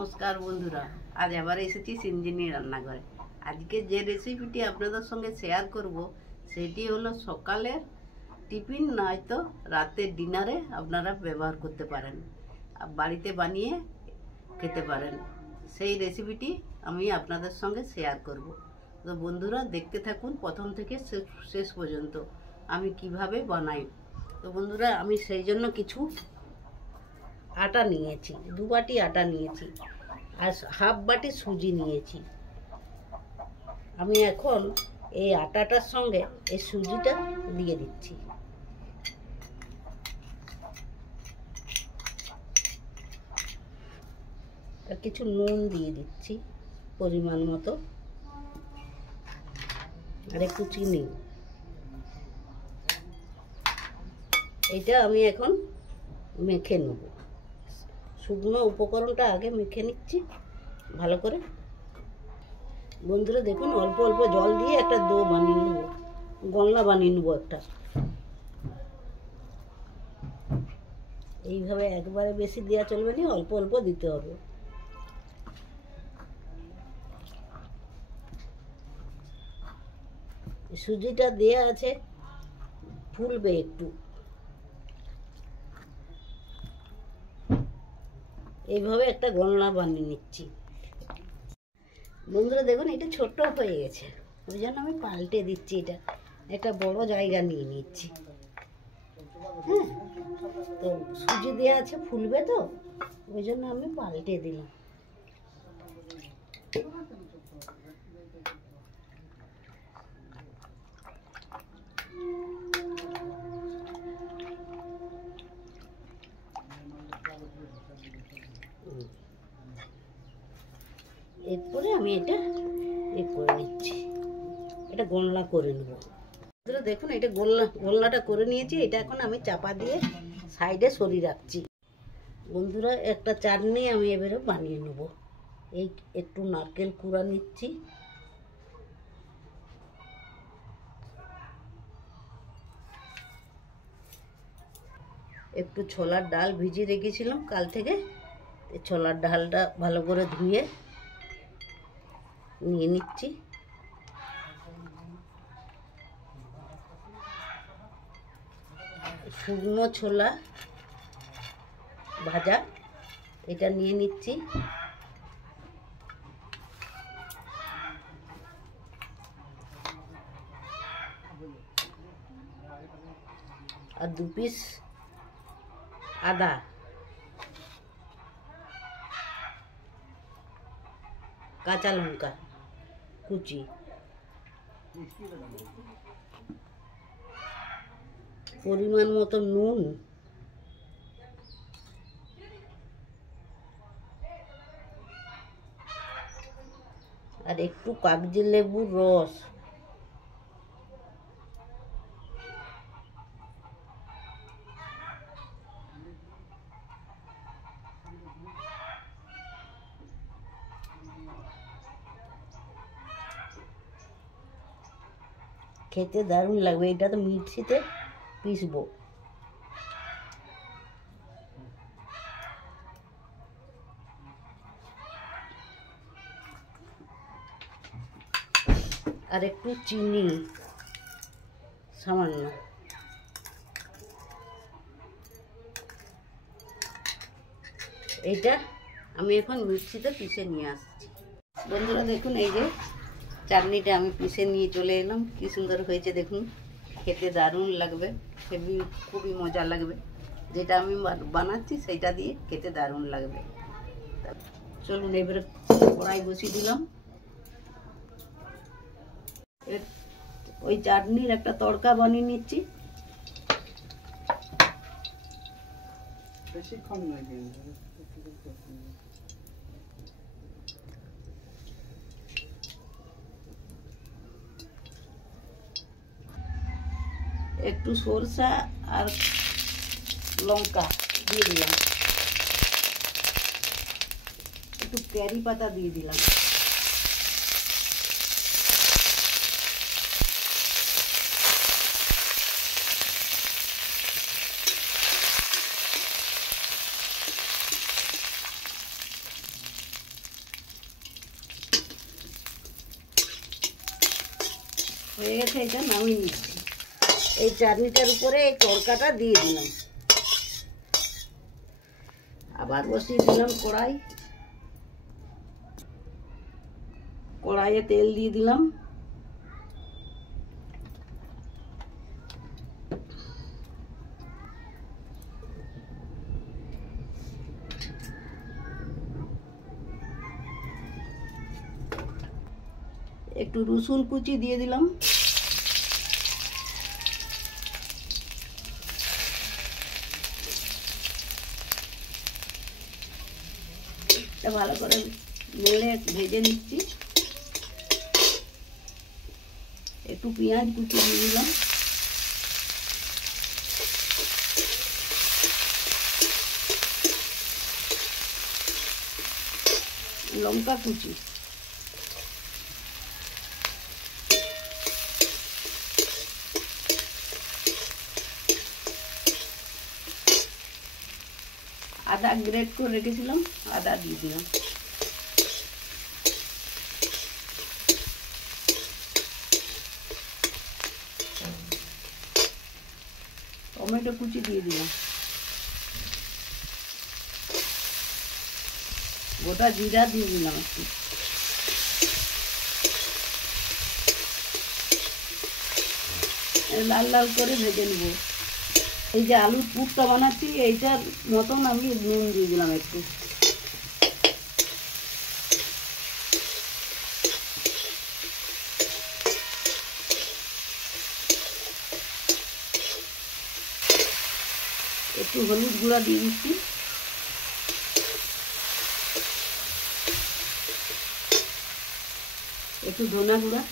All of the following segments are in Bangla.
নমস্কার বন্ধুরা, আজ আবার এসেছি সিঞ্জিনি রান্নাঘরে। আজকে যে রেসিপিটি আপনাদের সঙ্গে শেয়ার করব সেটি হলো সকালের টিফিন নয়তো রাতের ডিনারে আপনারা ব্যবহার করতে পারেন, বাড়িতে বানিয়ে খেতে পারেন। সেই রেসিপিটি আমি আপনাদের সঙ্গে শেয়ার করব। তো বন্ধুরা দেখতে থাকুন প্রথম থেকে শেষ পর্যন্ত আমি কিভাবে বানাই। তো বন্ধুরা আমি সেই জন্য কিছু আটা নিয়েছি, 2 বাটি আটা নিয়েছি আর হাফ বাটি সুজি নিয়েছি। আমি এখন এই আটাটার সঙ্গে এই সুজিটা দিয়ে দিচ্ছি। আর কিছু নুন দিয়ে দিচ্ছি পরিমাণ মতো, আর একটু চিনি। এটা আমি এখন মেখে নেব। শুকনো উপকরণটা আগে মেখে নিচ্ছি ভালো করে। বন্ধুরা দেখুন, অল্প অল্প জল দিয়ে একটা ডো বানিয়ে নেব, গলনা বানিয়ে নেব একটা। এইভাবে একবারে বেশি দেওয়া চলবে না, অল্প অল্প দিতে হবে। সুজিটা দেয়া আছে, ফুলবে একটু। এইভাবে একটা গলনা বানিয়ে নিচ্ছি। বন্ধুরা দেখুন, এটা ছোট হয়ে গেছে, ওই জন্য আমি পাল্টে দিচ্ছি। এটা একটা বড় জায়গা নিয়ে নিচ্ছি। হ্যাঁ, তো সুজি দেওয়া আছে, ফুলবে তো, ওই জন্য আমি পাল্টে দিলাম। এরপরে আমি এটা করে নিচ্ছি, এটা গোলনা করে নেব। দেখুন, এটা গোলনাটা করে নিয়েছি। এটা এখন আমি চাপা দিয়ে সাইডে সরিয়ে রাখছি। বন্ধুরা একটা চাটনি আমি এবারে বানিয়ে নেব। এই একটু নারকেল কুড়া নিচ্ছি, একটু ছোলার ডাল ভিজিয়ে রেখেছিলাম কাল থেকে। ছোলার ডালটা ভালো করে ধুয়ে নিয়ে নিচ্ছি। শুকনো ছোলা ভাজা, এটা নিয়ে নিচ্ছি। আর 2 পিস আদা, কাঁচা লঙ্কা কুচি, পরিমাণ মতো নুন, আর একটু কাগজি লেবুর রস। খেতে দারুণ লাগবে। এটা তো মিক্সিতে পিসবো। আর একটু চিনি সামান্য। এইটা আমি এখন মিক্সিতে পিষে নিয়ে আসছি। বন্ধুরা দেখুন, এই যে চাটনিটা আমি পিষে নিয়ে চলে এলাম। কি সুন্দর হয়েছে দেখুন, খেতে দারুণ লাগবে, খুবই মজা লাগবে। যেটা আমি বানাচ্ছি সেইটা দিয়ে খেতে দারুণ লাগবে। চলুন এবারে কড়াই বসিয়ে দিলাম। ওই চাটনির একটা তড়কা বানিয়ে নিচ্ছি। একটু সরষা আর লঙ্কা দিয়ে দিলাম, একটু কারি পাতা দিয়ে দিলাম। হয়ে গেছে, এটা নামিয়ে নিচ্ছি। এই চাটনিটার উপরে এই তড়কাটা দিয়ে দিলাম। আবার বসিয়ে দিলাম কড়াই। কড়াইয়ে তেল দিয়ে দিলাম। একটু রসুন কুচি দিয়ে দিলাম। এটা ভালো করে নেড়ে ভেজে নিচ্ছি। একটু পেঁয়াজ কুচি দিয়ে দিলাম। লঙ্কা কুচি, আদা গ্রেট করে রেখেছিলাম, আদা দিয়ে দিলাম। টমেটো কুচি দিয়ে দিলাম। গোটা জিরা দিয়ে দিলাম একটু। লাল লাল করে ভেজে নেব। এই যে আলুর পুরটা বানাচ্ছি, এইটার মতন আমি নুন দিয়ে দিলাম একটু। একটু হলুদ গুঁড়া দিয়ে দিচ্ছি। একটু ধনা গুঁড়া,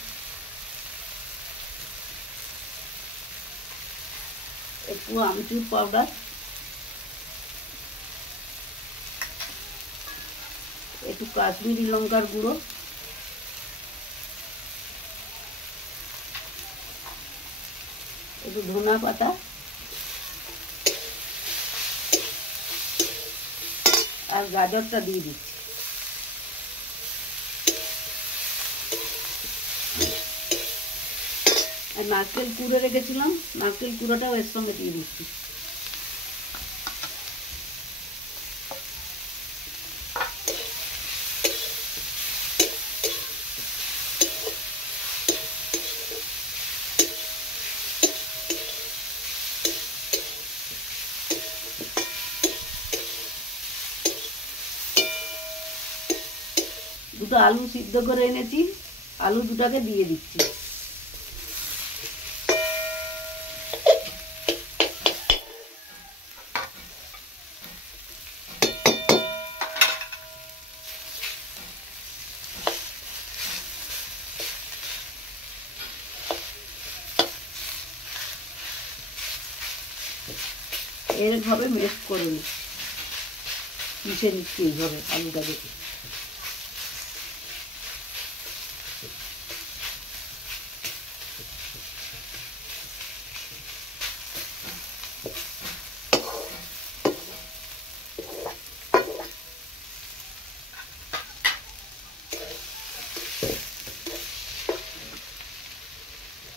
একটু আমচুর পাউডার, একটু কাশ্মীরি লঙ্কার গুঁড়ো, একটু ধনা পাতা আর গাজরটা দিয়ে দিচ্ছি। আর নারকেল কুড়ে রেখেছিলাম, নারকেল কুড়োটাও এর সঙ্গে দিয়ে দিচ্ছি। দুটো আলু সিদ্ধ করে এনেছি, আলু দুটাকে দিয়ে দিচ্ছি। এইভাবে মেশ করে নিচ্ছি, পিষে নিচ্ছি এইভাবে আলুটাকে।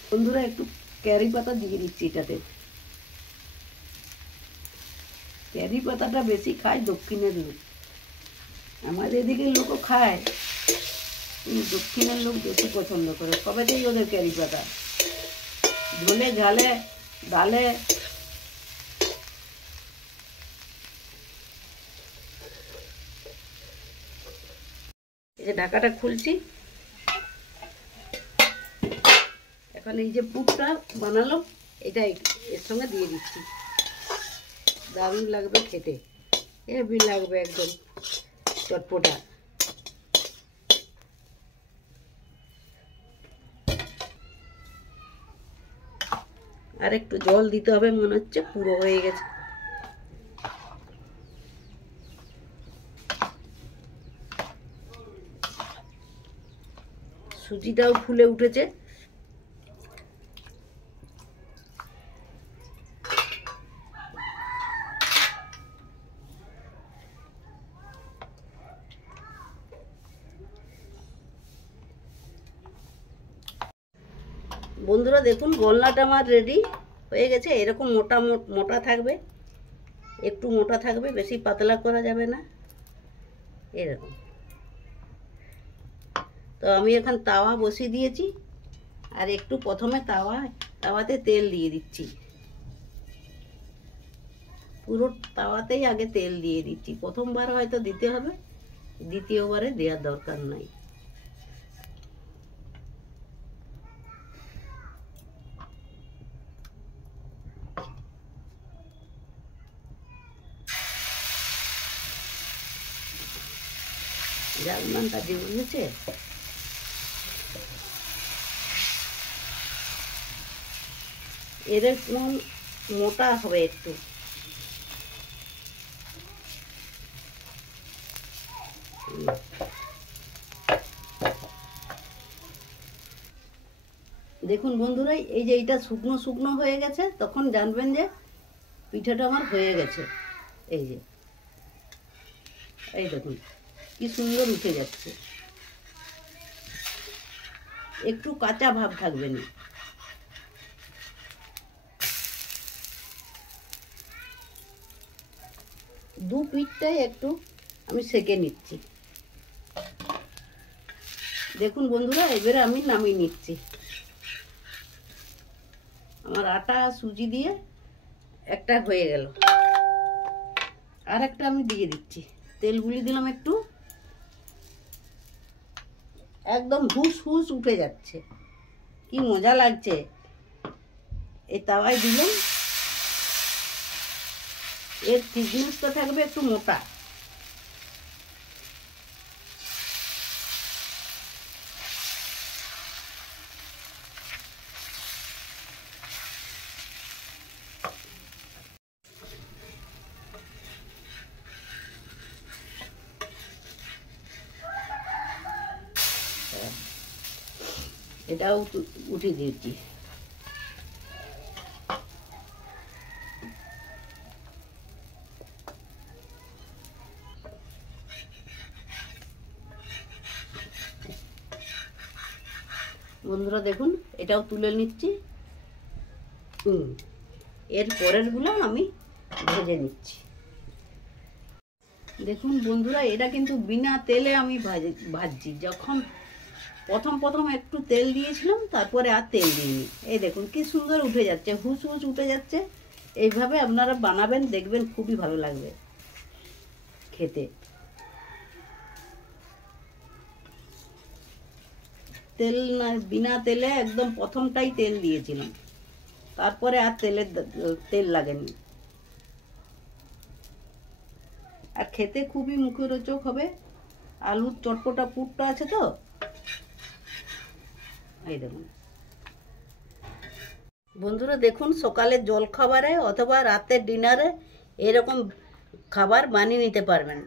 বন্ধুরা, একটু কারি পাতা দিয়ে দিচ্ছি এটাতে। কারি পাতাটা বেশি খায় দক্ষিণের লোক, আমাদের এদিকের লোকও খায়, কিন্তু দক্ষিণের লোক বেশি পছন্দ করে। সবেতেই ওদের কারি পাতা, ঝোলে ঝালে ডালে। এই যে ঢাকাটা খুলছি, এখন এই যে পুরটা বানালো এটা এর সঙ্গে দিয়ে দিচ্ছি। দারুণ লাগবে খেতে, হেভি লাগবে, একদম চটপটা। আর একটু জল দিতে হবে, মনে হচ্ছে পুরো হয়ে গেছে। সুজিটাও ফুলে উঠেছে। বন্ধুরা দেখুন গোলনাটা আমার রেডি হয়ে গেছে। এরকম মোটা মোটা থাকবে, একটু মোটা থাকবে, বেশি পাতলা করা যাবে না, এরকম। তো আমি এখন তাওয়া বসিয়ে দিয়েছি, আর একটু প্রথমে তাওয়াতে তেল দিয়ে দিচ্ছি। পুরো তাওয়াতেই আগে তেল দিয়ে দিচ্ছি। প্রথমবার হয়তো দিতে হবে, দ্বিতীয়বারে দেওয়ার দরকার নাই। জালমানটা যে বুঝেছে, এরকম মোটা হবে একটু। দেখুন বন্ধুরা, এই যে এটা শুকনো শুকনো হয়ে গেছে, তখন জানবেন যে পিঠাটা আমার হয়ে গেছে। এই যে এই দেখুন কি সুন্দর উঠে যাচ্ছে, একটু কাঁচা ভাব থাকবে না। দু পিঠটাই একটু আমি সেকে নিচ্ছি। দেখুন বন্ধুরা, এবারে আমি নামিয়ে নিচ্ছি। আমার আটা সুজি দিয়ে একটা হয়ে গেল, আর একটা আমি দিয়ে দিচ্ছি। তেল গুলি দিলাম একটু, একদম হুস হুস উঠে যাচ্ছে, কি মজা লাগছে। এই তাওয়ায় দিলাম, এর থিকনেসটা থাকবে একটু মোটা। এটাও উঠিয়ে দিয়েছি। বন্ধুরা দেখুন, এটাও তুলে নিচ্ছি। এর পরের গুলো আমি ভেজে নিচ্ছি। দেখুন বন্ধুরা, এটা কিন্তু বিনা তেলে আমি ভাজছি। যখন প্রথম একটু তেল দিয়েছিলাম, তারপরে আর তেল দিইনি। এই দেখুন কি সুন্দর উঠে যাচ্ছে, হুস হুস উঠে যাচ্ছে। এইভাবে আপনারা বানাবেন, দেখবেন খুবই ভালো লাগবে খেতে। তেল না, বিনা তেলে একদম প্রথমটাই তেল দিয়েছিলাম, তারপরে আর তেল লাগেনি। আর খেতে খুবই মুখরোচক হবে। আলুর চটপটা পুরটা আছে তো, এই দেখুন বন্ধুরা, দেখুন সকালের জল খাবারে অথবা রাতের ডিনারে এরকম খাবার বানিয়ে নিতে পারবেন।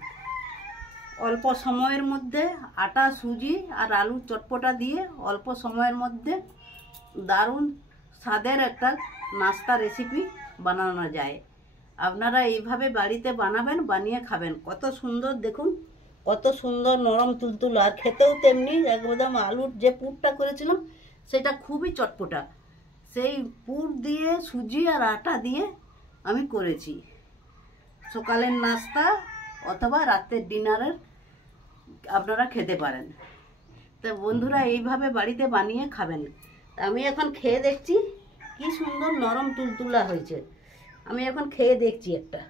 অল্প সময়ের মধ্যে আটা সুজি আর আলুর চটপটা দিয়ে অল্প সময়ের মধ্যে দারুণ স্বাদের একটা নাস্তা রেসিপি বানানো যায়। আপনারা এইভাবে বাড়িতে বানাবেন, বানিয়ে খাবেন। কত সুন্দর দেখুন, কত সুন্দর নরম তুলতুল, আর খেতেও তেমনি একদম। আলুর যে পুরটা করেছিলাম সেটা খুবই চটপটা। সেই পুর দিয়ে সুজি আর আটা দিয়ে আমি করেছি। সকালের নাস্তা অথবা রাতের ডিনারের আপনারা খেতে পারেন। তো বন্ধুরা, এইভাবে বাড়িতে বানিয়ে খাবেন। আমি এখন খেয়ে দেখছি কি সুন্দর নরম তুলতুলা হয়েছে। আমি এখন খেয়ে দেখছি একটা।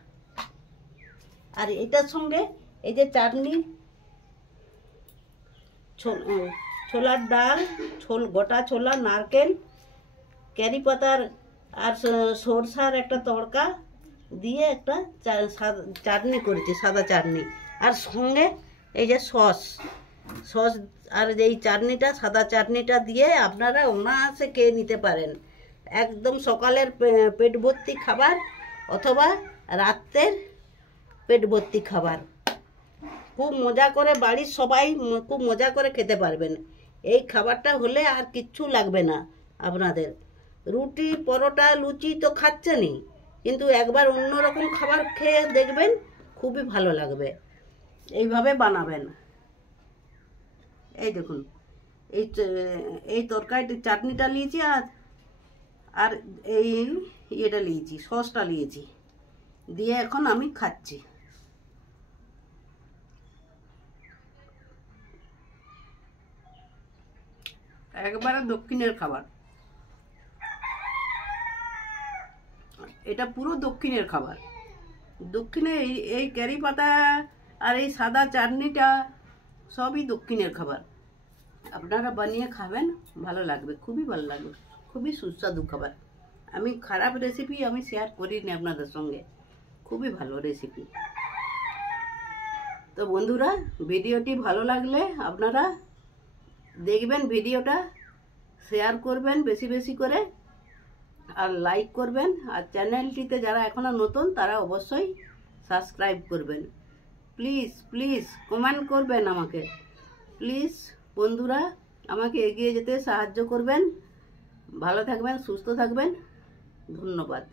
আর এটার সঙ্গে এই যে চাটনি, ছোলার ডাল, গোটা ছোলা, নারকেল, ক্যারি পাতার আর সরষার একটা তড়কা দিয়ে একটা চাটনি করেছি, সাদা চাটনি। আর সঙ্গে এই যে সস আর এই চাটনিটা, সাদা চাটনিটা দিয়ে আপনারা অনায়াসে খেয়ে নিতে পারেন। একদম সকালের পেট ভর্তি খাবার অথবা রাতের পেট ভর্তি খাবার। খুব মজা করে বাড়ির সবাই খুব মজা করে খেতে পারবেন। এই খাবারটা হলে আর কিচ্ছু লাগবে না আপনাদের। রুটি, পরোটা, লুচি তো খাচ্ছেনই, কিন্তু একবার অন্যরকম খাবার খেয়ে দেখবেন, খুবই ভালো লাগবে। এইভাবে বানাবেন। এই দেখুন, এই তরকারিটা চাটনিটা নিয়েছি, আর এই ইয়েটা নিয়েছি, সসটা নিয়েছি, দিয়ে এখন আমি খাচ্ছি। একবারে দক্ষিণের খাবার, এটা পুরো দক্ষিণের খাবার। দক্ষিণে এই কারি পাতা আর এই সাদা চাটনিটা সবই দক্ষিণের খাবার। আপনারা বানিয়ে খাবেন, ভালো লাগবে, খুবই ভালো লাগবে, খুবই সুস্বাদু খাবার। আমি খারাপ রেসিপি আমি শেয়ার করিনি আপনাদের সঙ্গে, খুবই ভালো রেসিপি। তো বন্ধুরা, ভিডিওটি ভালো লাগলে আপনারা দেখবেন, ভিডিওটা শেয়ার করবেন বেশি বেশি করে, আর লাইক করবেন। আর চ্যানেলটিতে যারা এখনো নতুন তারা অবশ্যই সাবস্ক্রাইব করবেন। প্লিজ প্লিজ কমেন্ট করবেন আমাকে, প্লিজ বন্ধুরা, আমাকে এগিয়ে যেতে সাহায্য করবেন। ভালো থাকবেন, সুস্থ থাকবেন, ধন্যবাদ।